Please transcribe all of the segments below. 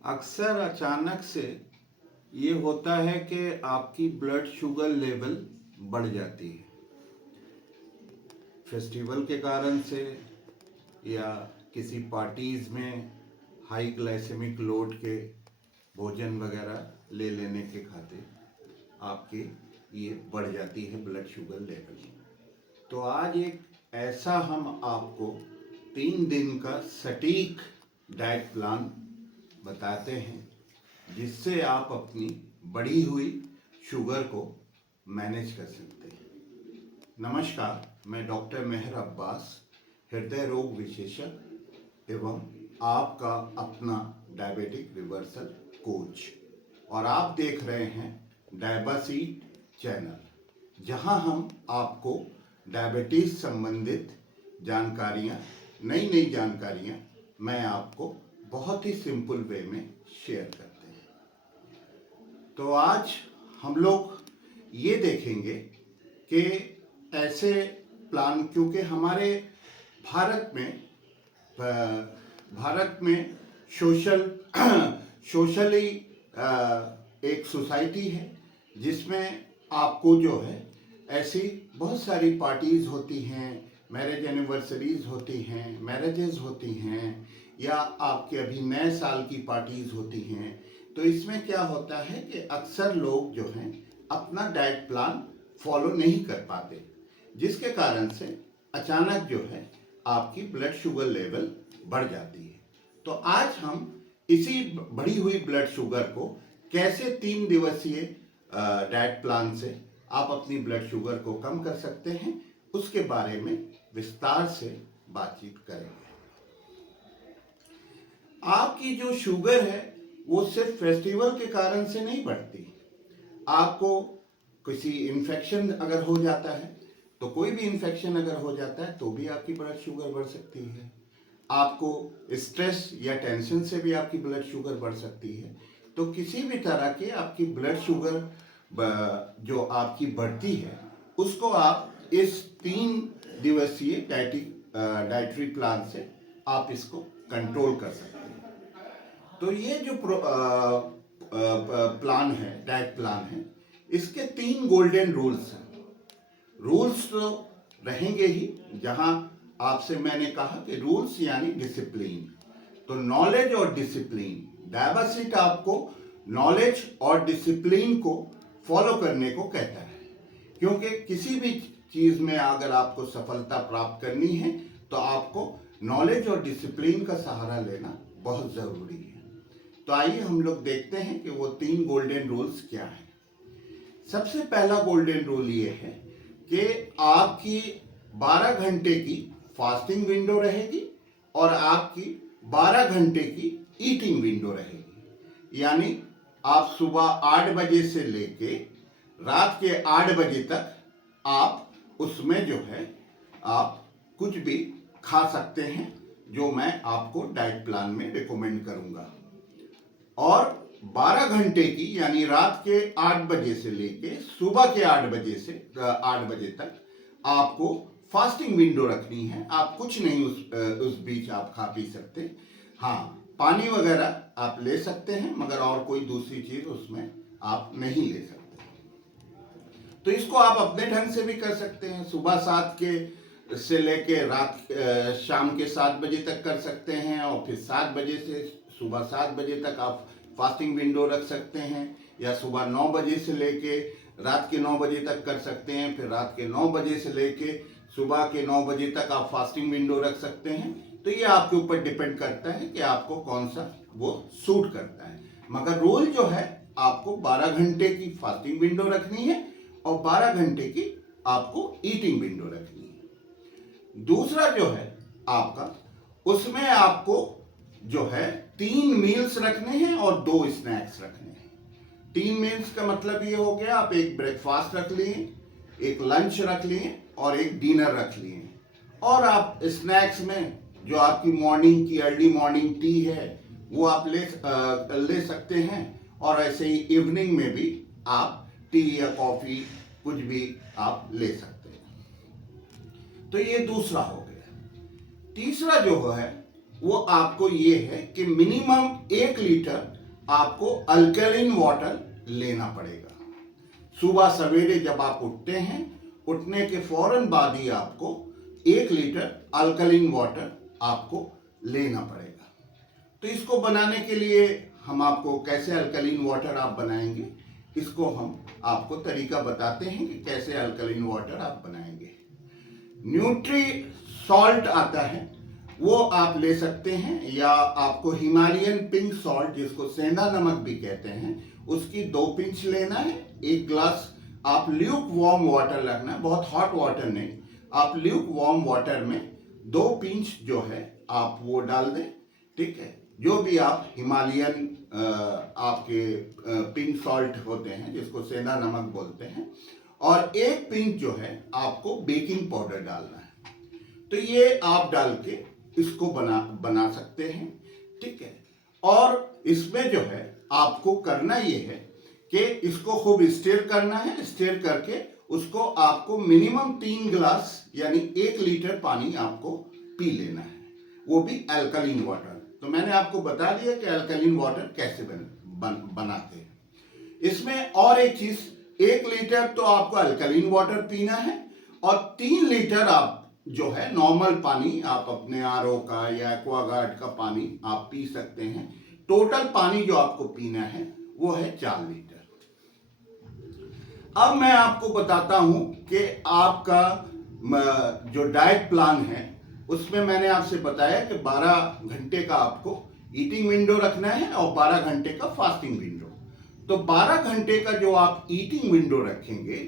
अक्सर अचानक से ये होता है कि आपकी ब्लड शुगर लेवल बढ़ जाती है। फेस्टिवल के कारण से या किसी पार्टीज में हाई ग्लाइसेमिक लोड के भोजन वगैरह ले लेने के खातिर आपकी ये बढ़ जाती है ब्लड शुगर लेवल। तो आज एक ऐसा हम आपको 3 दिन का सटीक डाइट प्लान बताते हैं जिससे आप अपनी बढ़ी हुई शुगर को मैनेज कर सकते हैं। नमस्कार, मैं डॉक्टर मेहर अब्बास, हृदय रोग विशेषज्ञ एवं आपका अपना डायबिटिक रिवर्सल कोच, और आप देख रहे हैं डायबासीट चैनल, जहां हम आपको डायबिटीज संबंधित जानकारियां, नई जानकारियां मैं आपको बहुत ही सिंपल वे में शेयर करते हैं। तो आज हम लोग ये देखेंगे कि ऐसे प्लान, क्योंकि हमारे भारत में सोशली एक सोसाइटी है जिसमें आपको जो है ऐसी बहुत सारी पार्टीज होती हैं, मैरिज एनिवर्सरीज होती हैं, मैरिजेस होती हैं, या आपके अभी नए साल की पार्टीज होती हैं। तो इसमें क्या होता है कि अक्सर लोग जो हैं अपना डाइट प्लान फॉलो नहीं कर पाते, जिसके कारण से अचानक जो है आपकी ब्लड शुगर लेवल बढ़ जाती है। तो आज हम इसी बढ़ी हुई ब्लड शुगर को कैसे 3 दिवसीय डाइट प्लान से आप अपनी ब्लड शुगर को कम कर सकते हैं, उसके बारे में विस्तार से बातचीत करेंगे। आपकी जो शुगर है वो सिर्फ फेस्टिवल के कारण से नहीं बढ़ती। आपको किसी इन्फेक्शन अगर हो जाता है, तो कोई भी इन्फेक्शन अगर हो जाता है तो भी आपकी ब्लड शुगर बढ़ सकती है। आपको स्ट्रेस या टेंशन से भी आपकी ब्लड शुगर बढ़ सकती है। तो किसी भी तरह की आपकी ब्लड शुगर जो आपकी बढ़ती है, उसको आप इस 3 दिवसीय डाइटरी प्लान से आप इसको कंट्रोल कर सकते हैं। तो ये जो प्लान है, डाइट प्लान है, इसके 3 गोल्डन रूल्स हैं। रूल्स तो रहेंगे ही, जहां आपसे मैंने कहा कि रूल्स यानी डिसिप्लिन। तो नॉलेज और डिसिप्लिन, डायबिटीज आपको नॉलेज और डिसिप्लिन को फॉलो करने को कहता है, क्योंकि किसी भी चीज में अगर आपको सफलता प्राप्त करनी है तो आपको नॉलेज और डिसिप्लिन का सहारा लेना बहुत जरूरी है। तो आइए हम लोग देखते हैं कि वो 3 गोल्डन रूल्स क्या हैं। सबसे पहला गोल्डन रूल ये है कि आपकी 12 घंटे की फास्टिंग विंडो रहेगी और आपकी 12 घंटे की ईटिंग विंडो रहेगी। यानी आप सुबह 8 बजे से लेके रात के 8 बजे तक आप उसमें जो है आप कुछ भी खा सकते हैं, जो मैं आपको डाइट प्लान में रिकमेंड करूंगा। और 12 घंटे की यानी रात के 8 बजे से लेके सुबह के 8 बजे तक आपको फास्टिंग विंडो रखनी है। आप कुछ नहीं उस बीच आप खा पी सकते। हाँ, पानी वगैरह आप ले सकते हैं, मगर और कोई दूसरी चीज उसमें आप नहीं ले सकते। तो इसको आप अपने ढंग से भी कर सकते हैं। सुबह 7 के से लेके शाम के 7 बजे तक कर सकते हैं, और फिर 7 बजे से सुबह 7 बजे तक आप फास्टिंग विंडो रख सकते हैं, या सुबह 9 बजे से लेके रात के 9 बजे तक कर सकते हैं, फिर रात के 9 बजे से लेके सुबह के 9 बजे तक आप फास्टिंग विंडो रख सकते हैं। तो ये आपके ऊपर डिपेंड करता है कि आपको कौन सा वो सूट करता है, मगर रूल जो है आपको 12 घंटे की फास्टिंग विंडो रखनी है और 12 घंटे की आपको ईटिंग विंडो रखनी है। दूसरा जो है आपका, उसमें आपको जो है 3 मील्स रखने हैं और 2 स्नैक्स रखने हैं। 3 मील्स का मतलब ये हो गया, आप एक ब्रेकफास्ट रख लिए, एक लंच रख लिए और एक डिनर रख लिए, और आप स्नैक्स में जो आपकी मॉर्निंग की अर्ली मॉर्निंग टी है वो आप ले सकते हैं, और ऐसे ही इवनिंग में भी आप टी या कॉफी कुछ भी आप ले सकते हैं। तो ये दूसरा हो गया। तीसरा जो है वो आपको ये है कि मिनिमम 1 लीटर आपको अल्कलीन वाटर लेना पड़ेगा। सुबह सवेरे जब आप उठते हैं, उठने के फौरन बाद ही आपको 1 लीटर अल्कलीन वाटर आपको लेना पड़ेगा। तो इसको बनाने के लिए हम आपको कैसे अल्कलीन वाटर आप बनाएंगे, इसको हम आपको तरीका बताते हैं कि कैसे अल्कलीन वाटर आप बनाएंगे। न्यूट्री सॉल्ट आता है, वो आप ले सकते हैं, या आपको हिमालयन पिंक सॉल्ट जिसको सेंधा नमक भी कहते हैं, उसकी 2 पिंच लेना है। 1 ग्लास आप ल्यूक वार्म वाटर रखना है, बहुत हॉट वाटर नहीं, आप ल्यूक वार्म वाटर में 2 पिंच जो है आप वो डाल दें। ठीक है, जो भी आप हिमालयन आपके पिंक सॉल्ट होते हैं जिसको सेंधा नमक बोलते हैं, और 1 पिंच जो है आपको बेकिंग पाउडर डालना है। तो ये आप डाल के इसको बना सकते हैं। ठीक है, और इसमें जो है आपको करना ये है कि इसको खूब स्टीर करना है। स्टीर करके उसको आपको मिनिमम 3 ग्लास यानी 1 लीटर पानी आपको पी लेना है, वो भी अल्कलीन वाटर। तो मैंने आपको बता दिया कि अल्कलीन वाटर कैसे बनाते हैं। इसमें और एक चीज, 1 लीटर तो आपको अल्कलीन वाटर पीना है, और 3 लीटर आप जो है नॉर्मल पानी आप अपने आरओ का या एक्वागार्ड का पानी आप पी सकते हैं। टोटल पानी जो आपको पीना है वो है 4 लीटर। अब मैं आपको बताता हूं कि आपका जो डाइट प्लान है उसमें मैंने आपसे बताया कि 12 घंटे का आपको ईटिंग विंडो रखना है और 12 घंटे का फास्टिंग विंडो। तो 12 घंटे का जो आप ईटिंग विंडो रखेंगे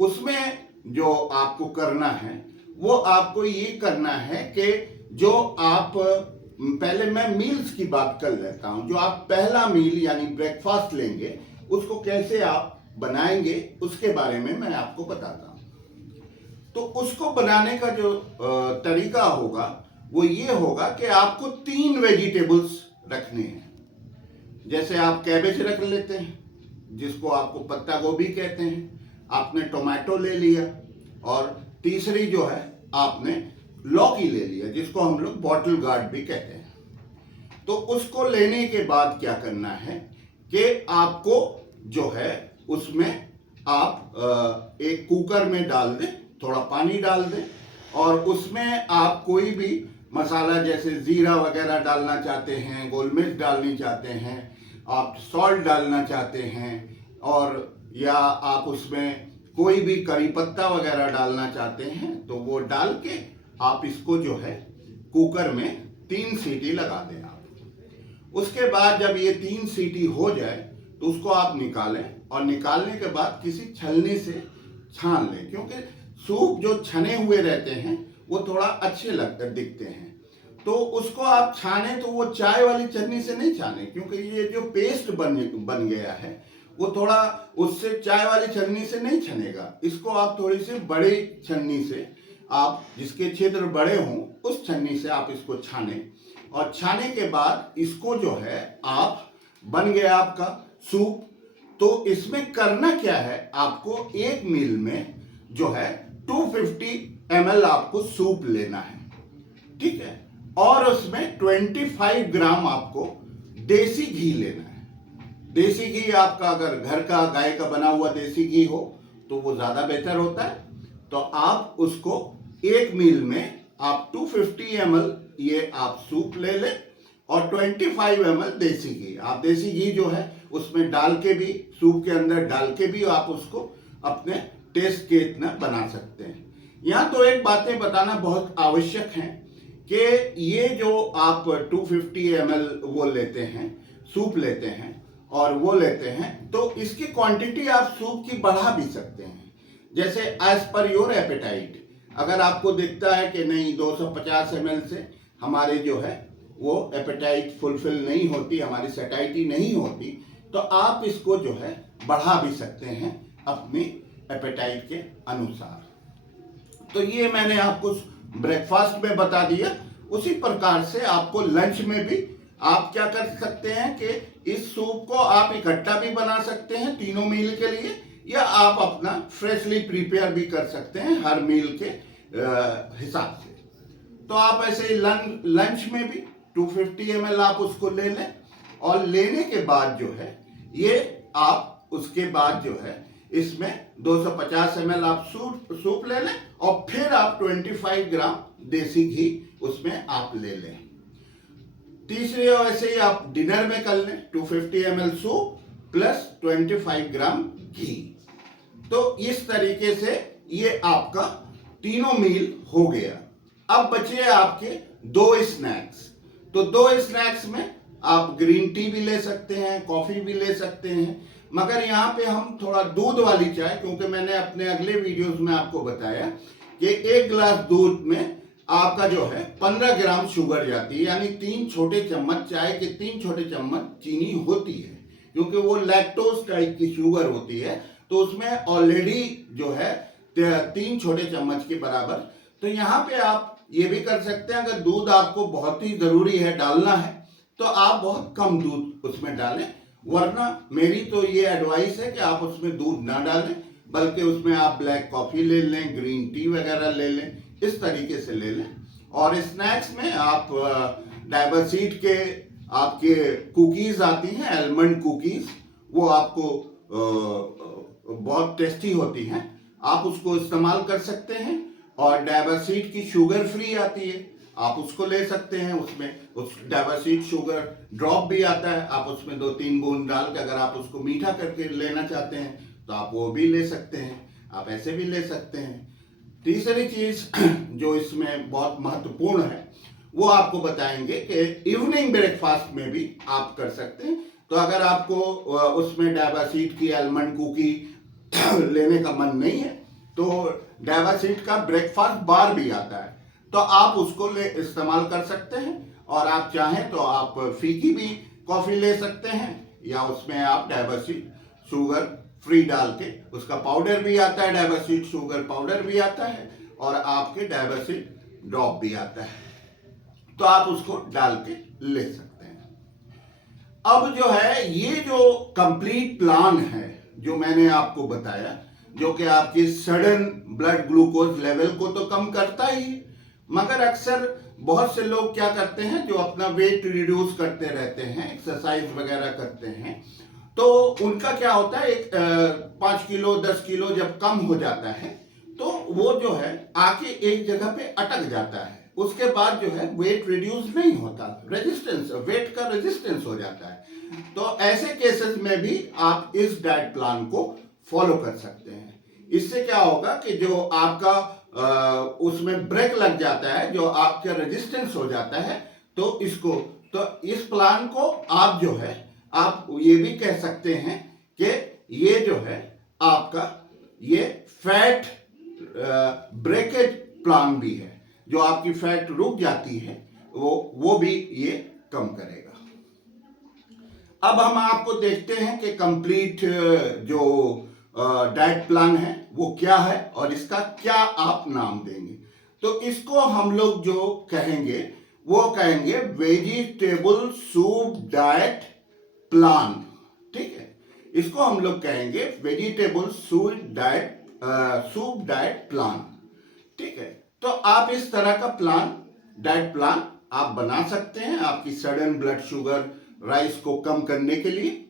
उसमें जो आपको करना है वो आपको ये करना है कि जो आप पहले मैं मील्स की बात कर लेता हूं। जो आप पहला मील यानी ब्रेकफास्ट लेंगे उसको कैसे आप बनाएंगे उसके बारे में मैं आपको बताता हूं। तो उसको बनाने का जो तरीका होगा वो ये होगा कि आपको 3 वेजिटेबल्स रखने हैं। जैसे आप कैबेज रख लेते हैं जिसको आपको पत्ता गोभी कहते हैं, आपने टोमेटो ले लिया, और तीसरी जो है आपने लौकी ले लिया जिसको हम लोग बॉटल गार्ड भी कहते हैं। तो उसको लेने के बाद क्या करना है कि आपको जो है उसमें आप एक कुकर में डाल दें, थोड़ा पानी डाल दें, और उसमें आप कोई भी मसाला जैसे जीरा वगैरह डालना चाहते हैं, गोल मिर्च डालनी चाहते हैं, आप सॉल्ट डालना चाहते हैं, और या आप उसमें कोई भी करी पत्ता वगैरह डालना चाहते हैं तो वो डाल के आप इसको जो है कुकर में 3 सीटी लगा दें आप। उसके बाद जब ये 3 सीटी हो जाए तो उसको आप निकालें, और निकालने के बाद किसी छलनी से छान लें, क्योंकि सूप जो छने हुए रहते हैं वो थोड़ा अच्छे दिखते हैं। तो उसको आप छाने तो वो चाय वाली छन्नी से नहीं छाने, क्योंकि ये जो पेस्ट बन गया है वो थोड़ा उससे चाय वाली छन्नी से नहीं छनेगा। इसको आप थोड़ी सी बड़ी छन्नी से, आप जिसके छिद्र बड़े हों उस छन्नी से आप इसको छाने, और छाने के बाद इसको जो है आप बन गया आपका सूप। तो इसमें करना क्या है, आपको 1 मील में जो है 250 ml आपको सूप लेना है। ठीक है, और उसमें 25 ग्राम आपको देसी घी लेना है। देसी घी आपका अगर घर का गाय का बना हुआ देसी घी हो तो वो ज़्यादा बेहतर होता है। तो आप उसको 1 मील में आप 250 ml ये आप सूप ले लें, और 25 ml देसी घी। आप देसी घी जो है उसमें डाल के भी, सूप के अंदर डाल के भी आप उसको अपने टेस्ट के इतना बना सकते हैं। यहाँ तो एक बातें बताना बहुत आवश्यक है कि ये जो आप 250 ml वो लेते हैं, सूप लेते हैं और वो लेते हैं, तो इसकी क्वांटिटी आप सूप की बढ़ा भी सकते हैं, जैसे एज पर योर एपेटाइट। अगर आपको दिखता है कि नहीं 250 ml से हमारे जो है वो एपेटाइट फुलफिल नहीं होती, हमारी सैटिस्फैक्शन नहीं होती, तो आप इसको जो है बढ़ा भी सकते हैं अपनी एपेटाइट के अनुसार। तो ये मैंने आपको ब्रेकफास्ट में बता दिया। उसी प्रकार से आपको लंच में भी आप क्या कर सकते हैं कि इस सूप को आप इकट्ठा भी बना सकते हैं तीनों मील के लिए, या आप अपना फ्रेशली प्रिपेयर भी कर सकते हैं हर मील के हिसाब से। तो आप ऐसे लंच में भी 250 ml आप उसको ले लें, और लेने के बाद जो है ये आप उसके बाद जो है इसमें 250 ml आप सूप ले लें, और फिर आप 25 ग्राम देसी घी उसमें आप ले लें। तीसरे वैसे ही आप डिनर में कर लें, 250 ml सूप प्लस 25 ग्राम घी। तो इस तरीके से ये आपका तीनों मील हो गया। अब बचे आपके 2 स्नैक्स। तो 2 स्नैक्स में आप ग्रीन टी भी ले सकते हैं, कॉफी भी ले सकते हैं, मगर यहाँ पे हम थोड़ा दूध वाली चाय, क्योंकि मैंने अपने अगले वीडियोस में आपको बताया कि 1 गिलास दूध में आपका जो है 15 ग्राम शुगर जाती है, यानी 3 छोटे चम्मच, चाय के 3 छोटे चम्मच चीनी होती है, क्योंकि वो लैक्टोज टाइप की शुगर होती है, तो उसमें ऑलरेडी जो है 3 छोटे चम्मच के बराबर। तो यहाँ पे आप ये भी कर सकते हैं, अगर दूध आपको बहुत ही जरूरी है डालना है तो आप बहुत कम दूध उसमें डालें, वरना मेरी तो ये एडवाइस है कि आप उसमें दूध ना डालें, बल्कि उसमें आप ब्लैक कॉफी ले लें, ग्रीन टी वगैरह ले लें, इस तरीके से ले लें। और स्नैक्स में आप डायबरसीड के आपके कुकीज आती हैं, आलमंड कुकीज, वो आपको बहुत टेस्टी होती हैं, आप उसको इस्तेमाल कर सकते हैं। और डायबरसीड की शुगर फ्री आती है, आप उसको ले सकते हैं। उसमें उस डायबरसीड शुगर ड्रॉप भी आता है, आप उसमें 2-3 बूंद डाल के अगर आप उसको मीठा करके लेना चाहते हैं तो आप वो भी ले सकते हैं, आप ऐसे भी ले सकते हैं। तीसरी चीज जो इसमें बहुत महत्वपूर्ण है वो आपको बताएंगे कि इवनिंग ब्रेकफास्ट में भी आप कर सकते हैं। तो अगर आपको उसमें डायबरसीड की आलमंड कुकी लेने का मन नहीं है तो डायबरसीड का ब्रेकफास्ट बार भी आता है, तो आप उसको इस्तेमाल कर सकते हैं। और आप चाहें तो आप फीकी भी कॉफी ले सकते हैं, या उसमें आप डायबरसीड शुगर फ्री डाल के, उसका पाउडर भी आता है, डायबरसीड शुगर पाउडर भी आता है, और आपके डायबरसीड ड्रॉप भी आता है, तो आप उसको डाल के ले सकते हैं। अब जो है ये जो कंप्लीट प्लान है जो मैंने आपको बताया, जो कि आपकी सडन ब्लड ग्लूकोज लेवल को तो कम करता ही, मगर अक्सर बहुत से लोग क्या करते हैं, जो अपना वेट रिड्यूस करते रहते हैं, एक्सरसाइज वगैरह करते हैं, तो उनका क्या होता है, एक 5 किलो 10 किलो जब कम हो जाता है तो वो जो है आके एक जगह पे अटक जाता है, उसके बाद जो है वेट रिड्यूस नहीं होता, रेजिस्टेंस, वेट का रेजिस्टेंस हो जाता है। तो ऐसे केसेस में भी आप इस डाइट प्लान को फॉलो कर सकते हैं। इससे क्या होगा कि जो आपका उसमें ब्रेक लग जाता है, जो आपका रेजिस्टेंस हो जाता है, तो इस प्लान को आप जो है आप ये भी कह सकते हैं कि ये जो है आपका ये फैट ब्रेकेज प्लान भी है, जो आपकी फैट रुक जाती है वो भी ये कम करेगा। अब हम आपको देखते हैं कि कंप्लीट जो डाइट प्लान है वो क्या है और इसका क्या आप नाम देंगे। तो इसको हम लोग जो कहेंगे वो कहेंगे वेजिटेबल सूप डाइट प्लान, ठीक है, इसको हम लोग कहेंगे वेजिटेबल सूप डाइट प्लान, ठीक है। तो आप इस तरह का डाइट प्लान आप बना सकते हैं आपकी सडन ब्लड शुगर राइज को कम करने के लिए।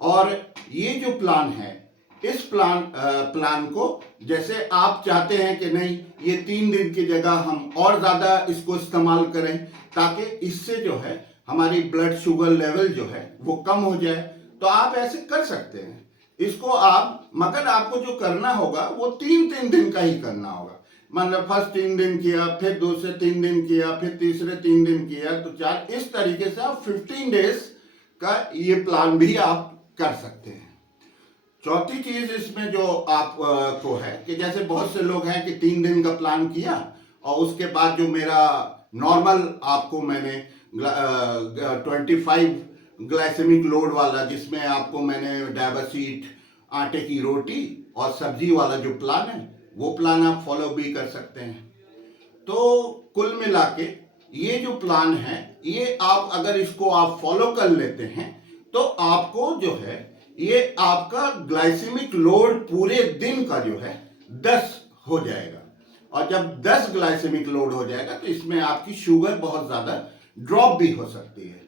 और ये जो प्लान है, इस प्लान को जैसे आप चाहते हैं कि नहीं ये 3 दिन की जगह हम और ज्यादा इसको इस्तेमाल करें ताकि इससे जो है हमारी ब्लड शुगर लेवल जो है वो कम हो जाए, तो आप ऐसे कर सकते हैं इसको आप। मगर आपको जो करना होगा वो 3-3 दिन का ही करना होगा, मतलब फर्स्ट 3 दिन किया, फिर दूसरे 3 दिन किया, फिर तीसरे 3 दिन किया, तो 4, इस तरीके से आप 15 डेज का ये प्लान भी आप कर सकते हैं। चौथी चीज इसमें जो आप को है कि जैसे बहुत से लोग हैं कि 3 दिन का प्लान किया और उसके बाद जो मेरा नॉर्मल आपको मैंने 25 ग्लाइसेमिक लोड वाला, जिसमें आपको मैंने डायबरसीड, आटे की रोटी और सब्जी वाला जो प्लान है वो प्लान आप फॉलो भी कर सकते हैं। तो कुल मिला के ये जो प्लान है ये आप अगर इसको आप फॉलो कर लेते हैं तो आपको जो है ये आपका ग्लाइसेमिक लोड पूरे दिन का जो है 10 हो जाएगा। और जब 10 ग्लाइसेमिक लोड हो जाएगा तो इसमें आपकी शुगर बहुत ज्यादा ड्रॉप भी हो सकती है।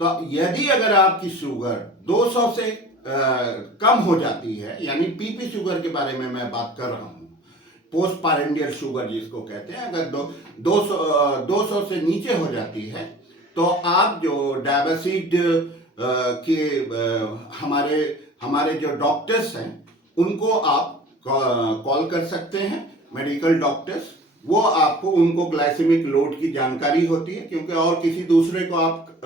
तो यदि अगर आपकी शुगर 200 से कम हो जाती है, यानी पीपी शुगर के बारे में मैं बात कर रहा हूँ, पोस्ट पारेंडियल शुगर जिसको कहते हैं, अगर 200 से नीचे हो जाती है तो आप जो डायबिटीज के हमारे हमारे जो डॉक्टर्स हैं उनको आप कॉल कर सकते हैं, मेडिकल डॉक्टर्स। वो आपको, उनको ग्लाइसेमिक लोड की जानकारी होती है, क्योंकि और किसी दूसरे को आप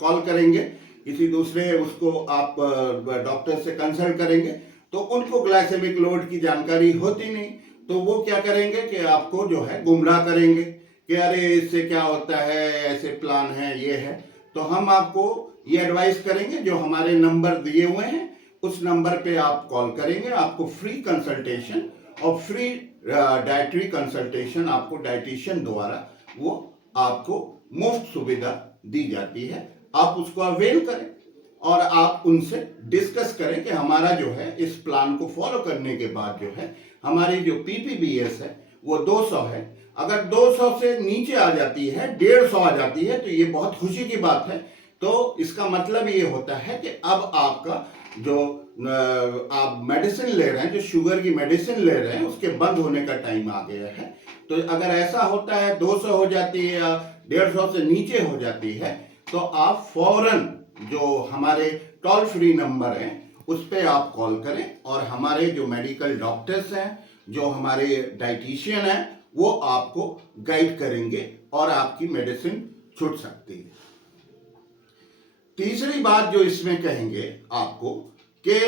कॉल करेंगे, किसी दूसरे उसको आप डॉक्टर से कंसल्ट करेंगे तो उनको ग्लाइसेमिक लोड की जानकारी होती नहीं, तो वो क्या करेंगे कि आपको जो है गुमराह करेंगे कि अरे इससे क्या होता है, ऐसे प्लान है, ये है। तो हम आपको ये एडवाइस करेंगे, जो हमारे नंबर दिए हुए हैं उस नंबर पे आप कॉल करेंगे, आपको फ्री कंसल्टेशन और फ्री डाइटरी कंसल्टेशन आपको डाइटिशियन द्वारा वो आपको मुफ्त सुविधा दी जाती है। आप उसको अवेल करें और आप उनसे डिस्कस करें कि हमारा जो है इस प्लान को फॉलो करने के बाद जो है हमारी जो पीपीबीएस है वो 200 है। अगर 200 से नीचे आ जाती है, 150 आ जाती है, तो ये बहुत खुशी की बात है। तो इसका मतलब ये होता है कि अब आपका जो आप मेडिसिन ले रहे हैं, जो शुगर की मेडिसिन ले रहे हैं, उसके बंद होने का टाइम आ गया है। तो अगर ऐसा होता है 200 हो जाती है या 150 से नीचे हो जाती है तो आप फौरन जो हमारे टोल फ्री नंबर है उस पर आप कॉल करें और हमारे जो मेडिकल डॉक्टर्स हैं, जो हमारे डाइटिशियन हैं, वो आपको गाइड करेंगे और आपकी मेडिसिन छूट सकती है। तीसरी बात जो इसमें कहेंगे आपको कि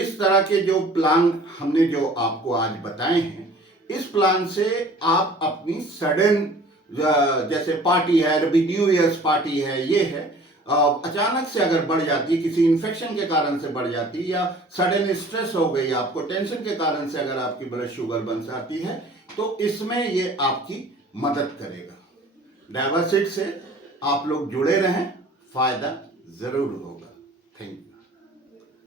इस तरह के जो प्लान हमने जो आपको आज बताए हैं, इस प्लान से आप अपनी सडन, जैसे पार्टी है, अभी न्यू ईयर्स पार्टी है, ये है, अचानक से अगर बढ़ जाती है, किसी इन्फेक्शन के कारण से बढ़ जाती है, या सडन स्ट्रेस हो गई, आपको टेंशन के कारण से अगर आपकी ब्लड शुगर बन जाती है, तो इसमें ये आपकी मदद करेगा। डायवर्सिट से आप लोग जुड़े रहें, फायदा जरूर होगा। Thank you.